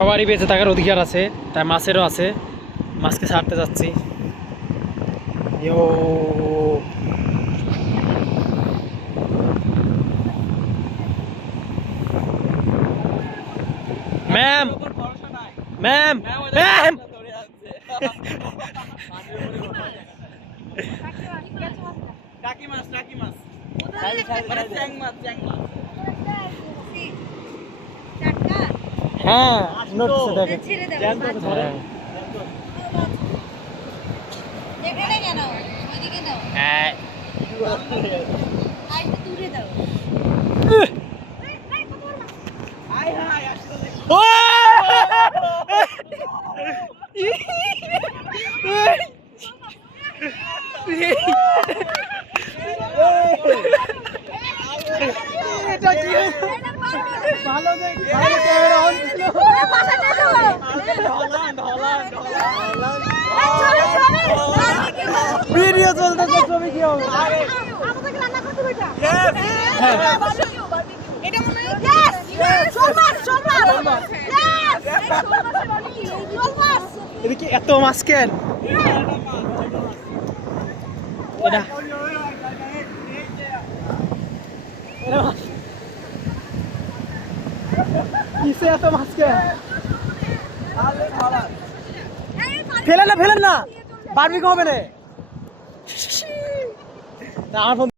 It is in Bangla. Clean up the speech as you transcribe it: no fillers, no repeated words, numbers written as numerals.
সবারই বেঁচে থাকার অধিকার আছে, তাই মাছেরও আছে। মাছকে ছাড়তে যাচ্ছি। ম্যাম ম্যাম ম্যাম টাকি মাছ মানে চ্যাং মাছ হ্যাঁ নড়ছে দেখেন। ছেড়ে দাও জ্যান্ত তো ধরে। এখানে কেন ওইদিকে দাও হ্যাঁ। আরেকটু দূরে দাও হাই হাই আসলে ও! এটা কি ভালো ক্যামেরা অন ছিল। ভিডিও চলতেছে, ছবি কি হবে? আমাদেরকে রান্না করতে বইটা হ্যাঁ। এটা মনে হয় ইয়েস শোলমাছ ইয়েস শোলমাছ এদিকে এত মাছ কেন? এটা এটা মাছ। কিসে এত মাছ কেন? ফেলেন না, বারবিকিউ হবে না। আমার ফোন